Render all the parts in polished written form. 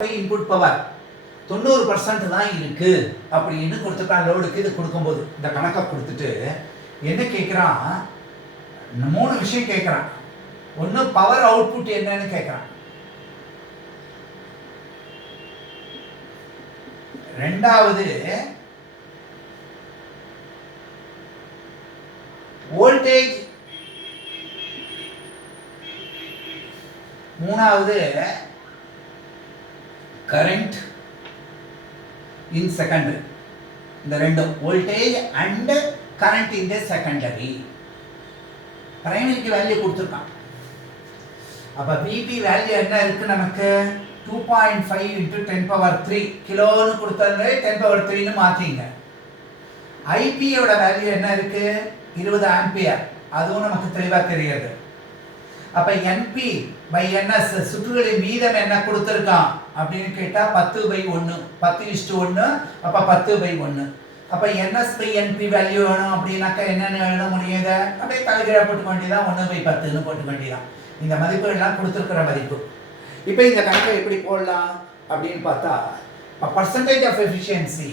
Input power 90% தான் இருக்கு அப்படின்னு கொடுத்துட்டான் லோடுக்கு. இது கொடுக்கும்போது இந்த கணக்கை கொடுத்துட்டு என்ன கேட்குறான், 3 விஷயம் கேட்குறான். ஒன்று பவர் அவுட்புட் என்னன்னு கேட்குறான், ரெண்டாவது வோல்டேஜ், மூணாவது current in secondary. இந்த ரெண்டும் voltage and current in the secondary. பிரைமரிக்கு வேல்யூ கொடுத்துருக்கான். அப்போ பிபி வேல்யூ என்ன இருக்கு நமக்கு, 2.5 into 10⁻³ கிலோன்னு கொடுத்தது 10⁻³ மாற்றிங்க. ஐபியோட வேல்யூ என்ன இருக்கு, 20 ஆம்பியர். அதுவும் நமக்கு தெளிவாக தெரியாது. அப்போ என்பி பை என்எஸ் சுற்றுகளின் வீதம் என்ன கொடுத்துருக்கான் அப்படின்னு கேட்டால் 10/1, 10:1. அப்போ 10/1. அப்போ என்எஸ் பை என்பி வேல்யூ வேணும் அப்படின்னாக்கா என்னென்னு எழுத முடியுது, அப்படியே தலைகீழ போட்டுக்க வேண்டியதான், 1/10ன்னு போட்டுக்க வேண்டியதான். இந்த மதிப்பு எல்லாம் கொடுத்துருக்கிற மதிப்பு. இப்போ இந்த கணக்கை எப்படி போடலாம் அப்படின்னு பார்த்தா, percentage of efficiency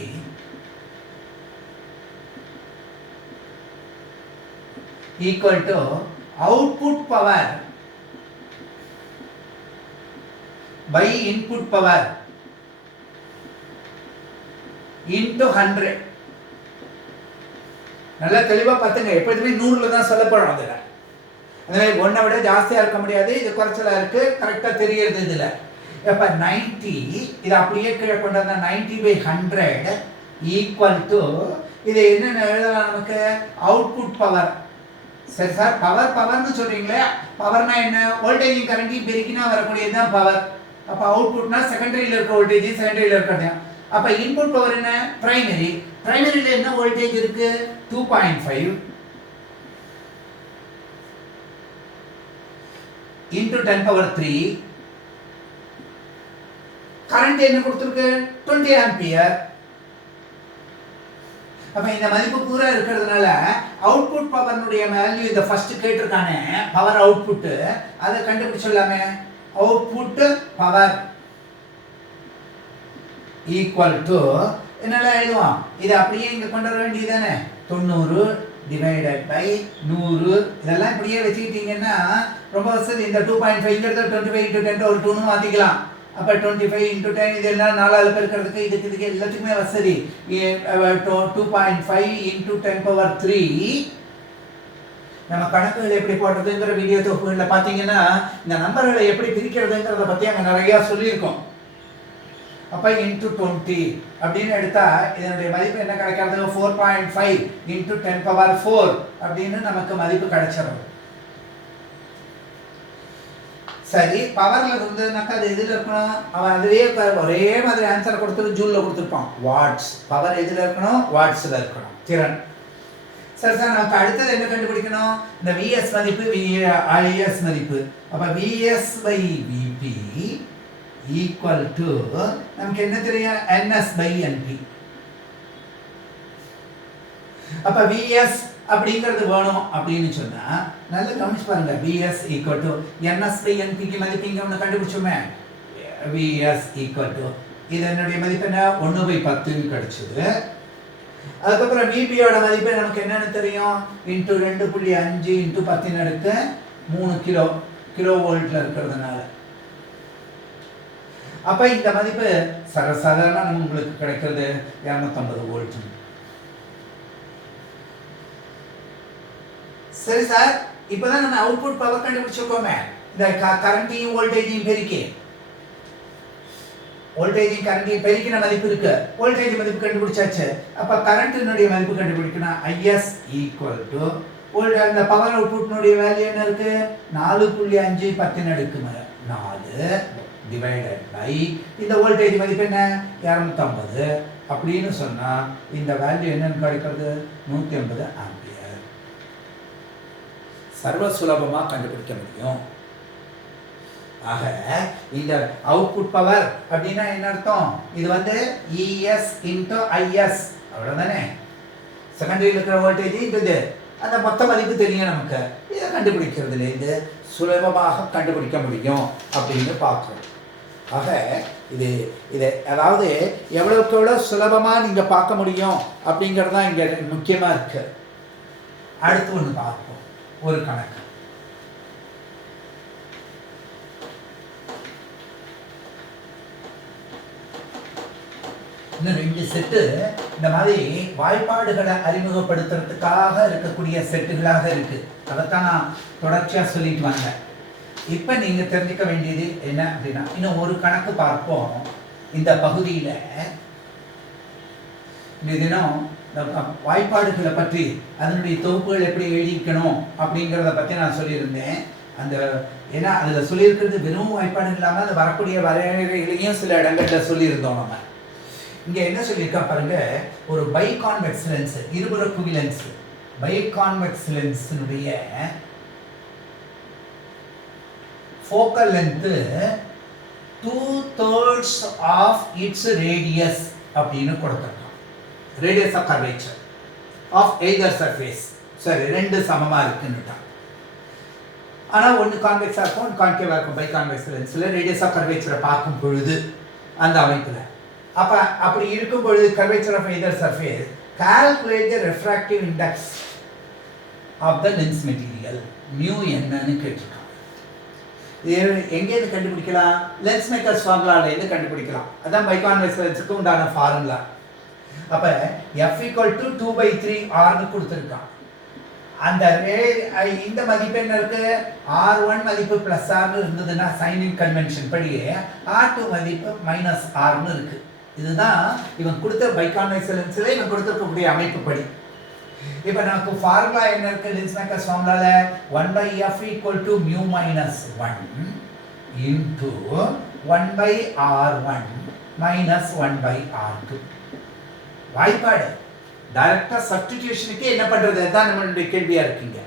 equal to output power by input power into 100. நல்லா தெளிவா பார்த்துங்க, எப்போதுமே 100ல தான் சொல்லப்படும். அதில் அதனால 1 விட ஜாஸ்தியாக இருக்க முடியாது, இது குறைச்சலாக இருக்கு, கரெக்டாக தெரியுது இதில். இப்போ 90 இது அப்படியே கீழே கொண்டு வந்தால் 90/100 ஈக்குவல் டு இது என்னென்ன எழுதலாம் நமக்கு, அவுட்புட் பவர். சரி சார், பவர்னு சொல்றீங்களே, பவர்னா என்ன, வோல்டேஜ் கரண்டையும் பெருக்கினா வரக்கூடியது தான் பவர். அப்போ அவுட்புட்னா செகண்டரியில் இருக்க வோல்டேஜ் செகண்டரியில் இருக்கிறது. அப்போ இன்புட் பவர் என்ன, பிரைமரியில் என்ன வோல்டேஜ் இருக்கு, 2.5 into 10⁻³. கரண்ட் என்ன கொடுத்துருக்கு, 20 ஆம்பியர். அப்போ இந்த மதிப்பு பூரா இருக்கிறதுனால அவுட்புட் பவர்னுடைய வேல்யூ இந்த ஃபர்ஸ்ட் கேட்டிருக்கானே பவர் அவுட்புட், அதை கண்டுபிடிச்சிடலாமே. அவுட்புட் பவர் ஈக்குவல் டு என்னெல்லாம் எழுதுவோம், இதை அப்படியே இங்கே கொண்டு வர வேண்டியதானே, 90/100. இதெல்லாம் இப்படியே வச்சுக்கிட்டீங்கன்னா ரொம்ப வசதி. இந்த 2.5 25 × 10⁻²ன்னு மாற்றிக்கலாம். அப்போ 25 × 10 இதெல்லாம் 4ஆல் பெருக்கிறதுக்கு இதுக்கு எல்லாத்துக்குமே வசதி. 2.5 × 10⁻³ நம்ம கணக்குகள் எப்படி போடுறதுங்கிற வீடியோ தொகுப்புகளில் பார்த்தீங்கன்னா இந்த நம்பர்களை எப்படி பிரிக்கிறதுங்கிறத பற்றி அங்கே நிறையா சொல்லியிருக்கோம். அப்போ இன்ட்டு 20 அப்படின்னு எடுத்தால் இதனுடைய மதிப்பு என்ன கிடைக்கிறது, 4.5 × 10⁻4 அப்படின்னு நமக்கு மதிப்பு கிடைச்சிடும். சரி, பவர்ல இருந்ததுனாக்கா அது எதில் இருக்கணும், அவன் அதுலேயே ஒரே மாதிரி ஆன்சர் கொடுத்துட்டு ஜூலில் கொடுத்துருப்பான். வாட்ஸ் பவர் எதில் இருக்கணும், வாட்ஸில் இருக்கணும், திறன். சரி சார், நமக்கு அடுத்தது என்ன கண்டுபிடிக்கணும், இந்த விஎஸ் மதிப்பு விஎஸ் மதிப்பு. அப்போ விஎஸ்/விபி ஈக்குவல் டு நமக்கு என்ன தெரியும், NS/NP. அப்போ விஎஸ் அப்படிங்கிறது வேணும் அப்படின்னு சொன்னா நல்ல கவனிச்சு பாருங்க. விஎஸ் ஈக்குவல் டு NS/NPக்கு மதிப்பு இங்கே ஒன்று கண்டுபிடிச்சோமே, விஎஸ் ஈக்குவல் டு இது என்னுடைய மதிப்பு என்ன, 1/10ன்னு கிடைச்சது. அதுக்கப்புறம் விபியோட மதிப்பு நமக்கு என்னன்னு தெரியும், இன்ட்டு 2.5 × 10⁻³ கிலோ வோல்ட்ல இருக்கிறதுனால. அப்ப இந்த மதிப்பு சாதாரண உங்களுக்கு கிடைக்கிறது 250 வோல்ட். சரி சார், இப்போதான் நம்ம அவுட்புட் பவர் கண்டுபிடிச்சிருக்கோமே, இந்த கரண்டையும் வோல்டேஜையும் பெருக்கி, வோல்டேஜையும் கரண்டையும் பெருக்கின மதிப்பு இருக்கு, வோல்டேஜ் மதிப்பு கண்டுபிடிச்சாச்சு. அப்போ கரண்ட்டினுடைய மதிப்பு கண்டுபிடிக்கணும், IS ஈக்குவல் டு அந்த பவர் அவுட்புட்னுடைய வேல்யூ என்ன இருக்கு, 4.5 10⁻4 டிவைடட் பை இந்த வோல்டேஜ் மதிப்பு என்ன 250 அப்படின்னு சொன்னா இந்த வேல்யூ என்னன்னு கிடைக்கிறது, 150 ஆம்பியர். சர்வ சுலபமாக கண்டுபிடிக்க முடியும். ஆக இந்த அவுட்புட் பவர் அப்படின்னா என்ன அர்த்தம், இது வந்து ES × IS அவ்வளோதானே. செகண்டரியில் இருக்கிற வோல்டேஜ் இது அந்த மொத்த மதிப்பு தெரியும் நமக்கு. இதை கண்டுபிடிக்கிறதுலேருந்து சுலபமாக கண்டுபிடிக்க முடியும் அப்படின்னு பார்க்குறோம். ஆக இது அதாவது எவ்வளோக்கு எவ்வளோ சுலபமாக நீங்கள் பார்க்க முடியும் அப்படிங்கிறது தான் இங்கே முக்கியமாக இருக்கு. அடுத்து ஒன்று பார்ப்போம், ஒரு கணக்கு. இன்னும் 2 செட்டு இந்த மாதிரி வாய்ப்பாடுகளை அறிமுகப்படுத்துறதுக்காக இருக்கக்கூடிய செட்டுகளாக இருக்கு. அதைத்தான் நான் தொடர்ச்சியாக சொல்லிட்டு வந்தேன். இப்போ நீங்கள் தெரிஞ்சுக்க வேண்டியது என்ன அப்படின்னா, இன்னும் ஒரு கணக்கு பார்ப்போம். இந்த பகுதியில் இந்த தினம் வாய்ப்பாடுகளை பற்றி அதனுடைய தொகுப்புகள் எப்படி எழுதிக்கணும் அப்படிங்கிறத பற்றி நான் சொல்லியிருந்தேன். அந்த ஏன்னா அதில் சொல்லியிருக்கிறது வெறும் வாய்ப்பாடு இல்லாமல் அது வரக்கூடிய வரையறைகளையும் சில இடங்களில் சொல்லியிருந்தோம். நம்ம இங்கே என்ன சொல்லியிருக்கா பாருங்க, ஒரு பைகான்வெக்ஸ் lens, இருபுற குவிலென்ஸ், பைகான்வெக்ஸ் லென்ஸினுடைய focal length 2/3 of its radius அப்படின்னு கொடுத்திருக்கோம். radius of curvature of either surface. சரி, ரெண்டு சமமா இருக்குன்னுட்டான். ஆனா ஒன்று கான்வெக்ஸா இருக்கும், ஒன்று கான்கேவா இருக்கும். பைகான்வெக்ஸ் லென்ஸ்ல ரேடியஸ் ஆஃப் கர்வேச்சரை பார்க்கும் பொழுது அந்த அமைப்புல அப்படி இருக்கும் பொழுது curvature of either surface, calculate the refractive index of the lens material. mu என்னன்னு கேட்டிருக்கான். எங்கேருந்து கண்டுபிடிக்கலாம்? லென்ஸ் மேக்கர்ஸ் ஃபார்முலாலேருந்து கண்டுபிடிக்கலாம். அதான் பைகான்வெக்ஸ் லென்ஸுக்கு உண்டான ஃபார்முலா. அப்போ F = 2/3R கொடுத்துருக்கான். அந்த இந்த மதிப்பு என்ன இருக்கு? R1 மதிப்பு பிளஸ் ஆர்னு இருந்ததுன்னா சைனிங் கன்வென்ஷன் படியே R2 மதிப்பு மைனஸ் ஆர்னு இருக்கு. இதுதான் இவன் கொடுத்த பைகான்வெக்ஸ் லென்ஸில் இவன் கொடுத்துருக்கக்கூடிய அமைப்பு படி. இப்போ நமக்கு ஃபார்முலா என்ன இருக்கு? லென்ஸ் மேக்கர்ஸ் ஃபார்முலால 1/F = mu - 1 into 1/R1 minus 1/R2. வாய்ப்பாடு டைரக்டா சப்ஸ்டிடியூஷனுக்கு என்ன பண்றது? அதான் நம்மளுடைய கேள்வியா இருக்குங்க.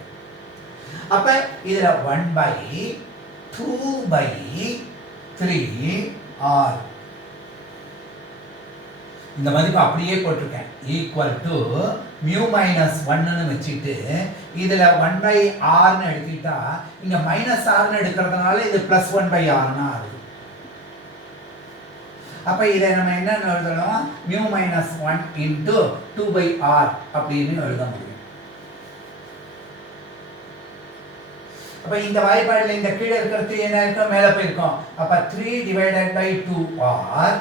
அப்ப இதுல 1/2/3R இந்த மதிப்பு அப்படியே போட்டிருக்கேன். ஈக்குவல் டு mu - 1ன்னு வச்சுட்டு இதுல 1/R எடுத்துக்கிட்டா இங்க -R எடுக்கிறதுனால இது +1/R ஆகுது. அப்ப இதை நம்ம என்ன எழுதணும்? mu - 1 into 2/R அப்படின்னு எழுத முடியும். அப்ப இந்த வாய்ப்பாடுல இந்த கீழே இருக்கிறது என்ன இருக்கும்? மேல போயிருக்கும். அப்ப 3/2R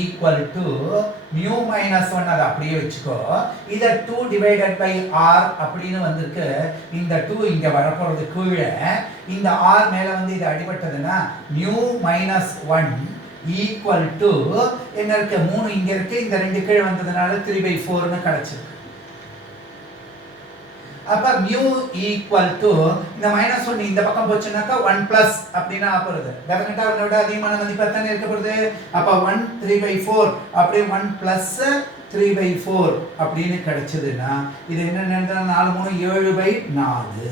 equal to mu - 1 அதை அப்படியே வச்சுக்கோ. இதை 2/R அப்படின்னு வந்திருக்கு. இந்த 2 இங்க வரப்போறது கீழே, இந்த R மேல வந்து இது அடிபட்டதுன்னா mu - 1 equal to என்ன இருக்கு? 3 இங்க இருக்கு, இந்த 2 கீழே வந்ததுனால 3/4ன்னு கிடைச்சிருக்கு. அப்ப mu equal to இந்த -1 இந்த பக்கம் போச்சுனாக்கா 1 plus அப்படினா ஆகுறது. டெஃபினட்டா அதை விட அதிகமான மதிப்பு தானே இருக்க போகுது. அப்ப 1 3/4 அப்படியே 1 plus 3/4 அப்படின்னு கிடைச்சதுன்னா இது என்ன நடந்தா 4 3 7/4.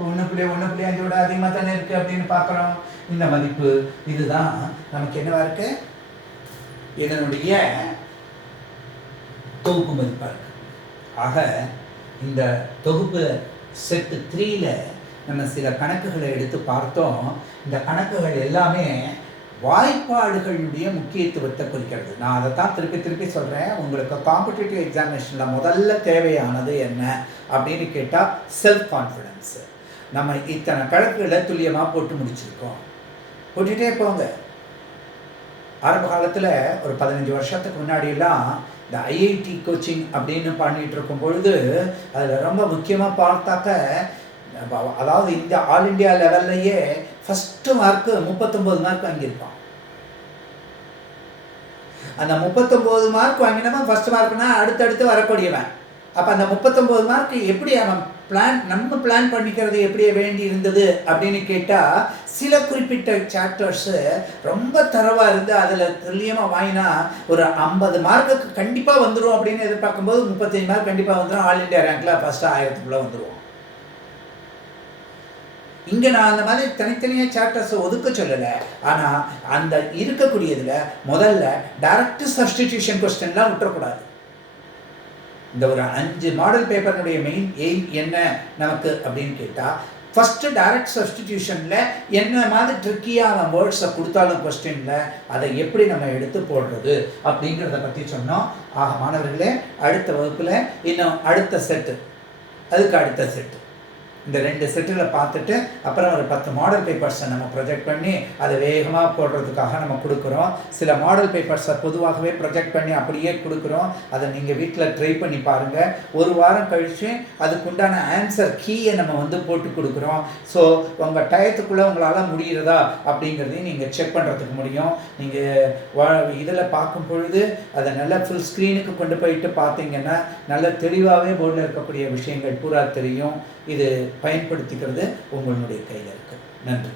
1.5 விட அதிகமாக தானே இருக்கு அப்படின்னு பார்க்குறோம். இந்த மதிப்பு இதுதான் நமக்கு என்னவா இருக்கு? இதனுடைய தொகுப்பு மதிப்பா இருக்கு. ஆக இந்த தொகுப்பு செட் 3ல நம்ம சில கணக்குகளை எடுத்து பார்த்தோம். இந்த கணக்குகள் எல்லாமே வாய்ப்பாடுகளுடைய முக்கியத்துவத்தை குறிக்கிறது. நான் அதை தான் திருப்பி திருப்பி சொல்கிறேன். உங்களுக்கு காம்படிட்டிவ் எக்ஸாமினேஷனில் முதல்ல தேவையானது என்ன அப்படின்னு கேட்டால் செல்ஃப் கான்ஃபிடென்ஸ். நம்ம இத்தனை கணக்குகளை துல்லியமாக போட்டு முடிச்சிருக்கோம். போட்டுகிட்டே போங்க. ஆரம்ப காலத்தில் ஒரு 15 வருஷத்துக்கு முன்னாடியெல்லாம் இந்த ஐஐடி கோச்சிங் அப்படின்னு பண்ணிட்டு இருக்கும் பொழுது அதில் ரொம்ப முக்கியமாக பார்த்தாக்க, அதாவது இந்த ஆல் இண்டியா லெவல்லையே ஃபஸ்ட்டு மார்க்கு 39 மார்க் வாங்கியிருப்பான். அந்த 39 மார்க் வாங்கினவன் ஃபஸ்ட் மார்க்னா அடுத்தடுத்து வரக்கூடியவன். அப்போ அந்த 39 மார்க் எப்படி அவன் நம்ம பிளான் பண்ணிக்கிறது எப்படி வேண்டி இருந்தது அப்படின்னு கேட்டால், சில குறிப்பிட்ட சாப்டர்ஸு ரொம்ப தரவாக இருந்து அதில் துல்லியமாக வாங்கினா ஒரு 50 மார்க்குக்கு கண்டிப்பாக வந்துடும் அப்படின்னு எதிர்பார்க்கும்போது 35 மார்க் கண்டிப்பாக வந்துடும். ஆல் இண்டியா ரேங்க்கில் ஃபஸ்ட்டு 1000க்குள்ளே வந்துடுவோம். இங்கே நான் அந்த மாதிரி தனித்தனியாக சாப்டர்ஸை ஒதுக்க சொல்லலை. ஆனால் அந்த இருக்கக்கூடியதில் முதல்ல டைரக்ட் சப்ஸ்டிடியூஷன் கொஸ்டின்லாம் விட்டுறக்கூடாது. இந்த ஒரு 5 மாடல் பேப்பர்னுடைய மெயின் எய்ம் என்ன நமக்கு அப்படின்னு கேட்டால், ஃபஸ்ட்டு டைரக்ட் சப்ஸ்டிடியூஷனில் என்ன மாதிரி ட்ரிக்கியான வேர்ட்ஸை கொடுத்தாலும் கொஸ்டினில் அதை எப்படி நம்ம எடுத்து போடுறது அப்படிங்கிறத பற்றி சொன்னோம். ஆக மாணவர்களே, அடுத்த வகுப்பில் இன்னும் அடுத்த செட்டு, அதுக்கு அடுத்த செட்டு, இந்த 2 செட்டில் பார்த்துட்டு அப்புறம் ஒரு 10 மாடல் பேப்பர்ஸை நம்ம ப்ரொஜெக்ட் பண்ணி அதை வேகமாக போடுறதுக்காக நம்ம கொடுக்குறோம். சில மாடல் பேப்பர்ஸை பொதுவாகவே ப்ரொஜெக்ட் பண்ணி அப்படியே கொடுக்குறோம். அதை நீங்கள் வீட்டில் ட்ரை பண்ணி பாருங்கள். ஒரு வாரம் கழித்து அதுக்குண்டான ஆன்சர் கீயை நம்ம போட்டு கொடுக்குறோம். ஸோ உங்கள் டயத்துக்குள்ளே உங்களால் முடிகிறதா அப்படிங்கிறதையும் நீங்கள் செக் பண்ணுறதுக்கு முடியும். நீங்கள் இதில் பார்க்கும் பொழுது அதை நல்லா ஃபுல் ஸ்க்ரீனுக்கு கொண்டு போயிட்டு பார்த்தீங்கன்னா நல்ல தெளிவாகவே போர்டில் இருக்கக்கூடிய விஷயங்கள் பூரா தெரியும். இது பயன்படுத்திக்கிறது உங்களுடைய கையில் இருக்குது. நன்றி.